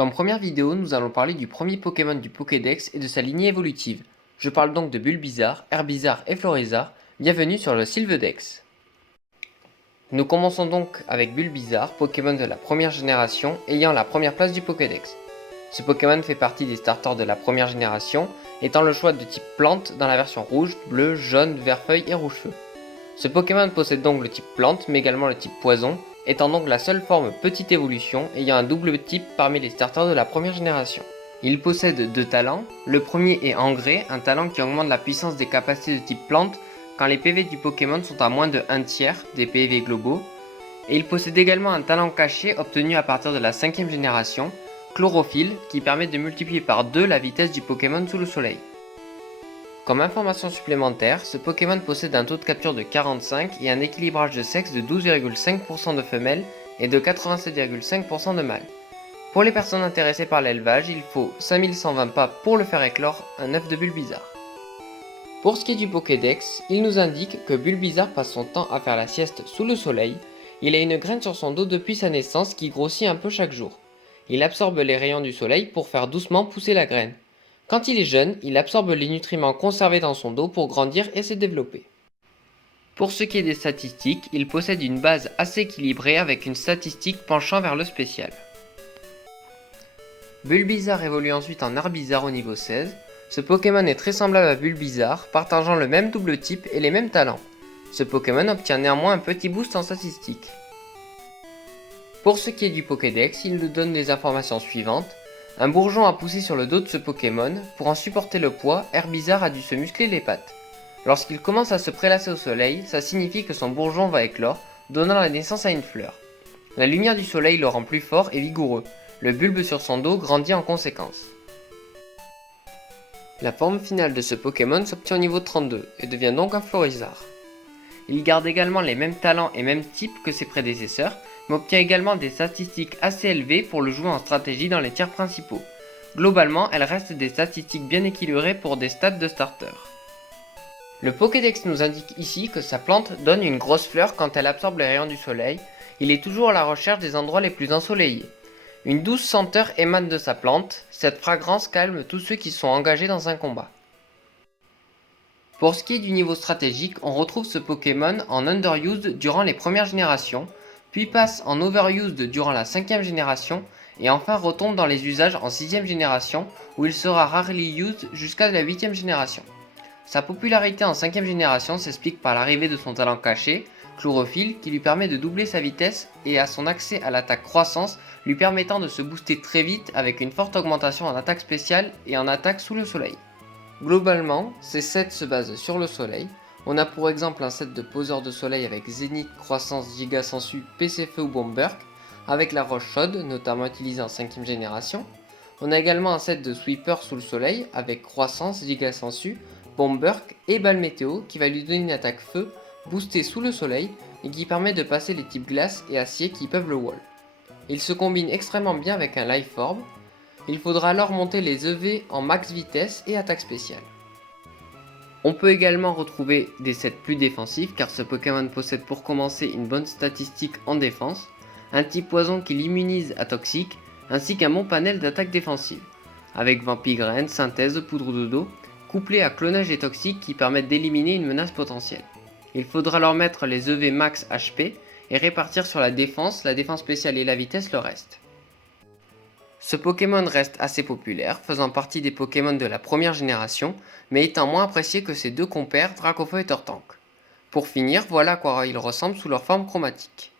Comme première vidéo, nous allons parler du premier Pokémon du Pokédex et de sa lignée évolutive. Je parle donc de Bulbizarre, Herbizarre et Florizarre. Bienvenue sur le Sylvedex. Nous commençons donc avec Bulbizarre, Pokémon de la première génération, ayant la première place du Pokédex. Ce Pokémon fait partie des starters de la première génération, étant le choix de type plante dans la version rouge, bleu, jaune, vert feuille et rouge feu. Ce Pokémon possède donc le type plante, mais également le type poison, étant donc la seule forme petite évolution ayant un double type parmi les starters de la première génération. Il possède deux talents. Le premier est Engrais, un talent qui augmente la puissance des capacités de type plante quand les PV du Pokémon sont à moins de 1/3 des PV globaux. Et il possède également un talent caché obtenu à partir de la 5ème génération, Chlorophylle, qui permet de multiplier par 2 la vitesse du Pokémon sous le soleil. Comme information supplémentaire, ce Pokémon possède un taux de capture de 45 et un équilibrage de sexe de 12,5% de femelles et de 87,5% de mâles. Pour les personnes intéressées par l'élevage, il faut 5120 pas pour le faire éclore un œuf de Bulbizarre. Pour ce qui est du Pokédex, il nous indique que Bulbizarre passe son temps à faire la sieste sous le soleil. Il a une graine sur son dos depuis sa naissance qui grossit un peu chaque jour. Il absorbe les rayons du soleil pour faire doucement pousser la graine. Quand il est jeune, il absorbe les nutriments conservés dans son dos pour grandir et se développer. Pour ce qui est des statistiques, il possède une base assez équilibrée avec une statistique penchant vers le spécial. Bulbizarre évolue ensuite en Herbizarre au niveau 16. Ce Pokémon est très semblable à Bulbizarre, partageant le même double type et les mêmes talents. Ce Pokémon obtient néanmoins un petit boost en statistiques. Pour ce qui est du Pokédex, il nous donne les informations suivantes. Un bourgeon a poussé sur le dos de ce Pokémon. Pour en supporter le poids, Herbizarre a dû se muscler les pattes. Lorsqu'il commence à se prélasser au soleil, ça signifie que son bourgeon va éclore, donnant la naissance à une fleur. La lumière du soleil le rend plus fort et vigoureux. Le bulbe sur son dos grandit en conséquence. La forme finale de ce Pokémon s'obtient au niveau 32 et devient donc un Florizarre. Il garde également les mêmes talents et mêmes types que ses prédécesseurs, mais obtient également des statistiques assez élevées pour le jouer en stratégie dans les tiers principaux. Globalement, elles restent des statistiques bien équilibrées pour des stats de starter. Le Pokédex nous indique ici que sa plante donne une grosse fleur quand elle absorbe les rayons du soleil. Il est toujours à la recherche des endroits les plus ensoleillés. Une douce senteur émane de sa plante. Cette fragrance calme tous ceux qui sont engagés dans un combat. Pour ce qui est du niveau stratégique, on retrouve ce Pokémon en Underused durant les premières générations, puis passe en Overused durant la 5ème génération, et enfin retombe dans les usages en 6ème génération, où il sera rarely used jusqu'à la 8ème génération. Sa popularité en 5ème génération s'explique par l'arrivée de son talent caché, Chlorophylle, qui lui permet de doubler sa vitesse, et à son accès à l'attaque croissance, lui permettant de se booster très vite avec une forte augmentation en attaque spéciale et en attaque sous le soleil. Globalement, ces sets se basent sur le soleil. On a pour exemple un set de poseurs de soleil avec Zénith, Croissance, Giga Sensu, PC Feu ou Bomberk, avec la roche chaude, notamment utilisée en 5ème génération. On a également un set de Sweeper sous le soleil avec Croissance, Giga Sensu, Bomberk et Balle Météo qui va lui donner une attaque feu boostée sous le soleil et qui permet de passer les types glace et acier qui peuvent le wall. Il se combine extrêmement bien avec un Life Orb. Il faudra alors monter les EV en max vitesse et attaque spéciale. On peut également retrouver des sets plus défensifs car ce Pokémon possède pour commencer une bonne statistique en défense, un type poison qui l'immunise à toxique, ainsi qu'un bon panel d'attaques défensives, avec Vampigraine, Synthèse, Poudre de dos, couplé à Clonage et Toxique qui permettent d'éliminer une menace potentielle. Il faudra leur mettre les EV max HP et répartir sur la défense spéciale et la vitesse le reste. Ce Pokémon reste assez populaire, faisant partie des Pokémon de la première génération, mais étant moins apprécié que ses deux compères Dracofeu et Tortank. Pour finir, voilà à quoi ils ressemblent sous leur forme chromatique.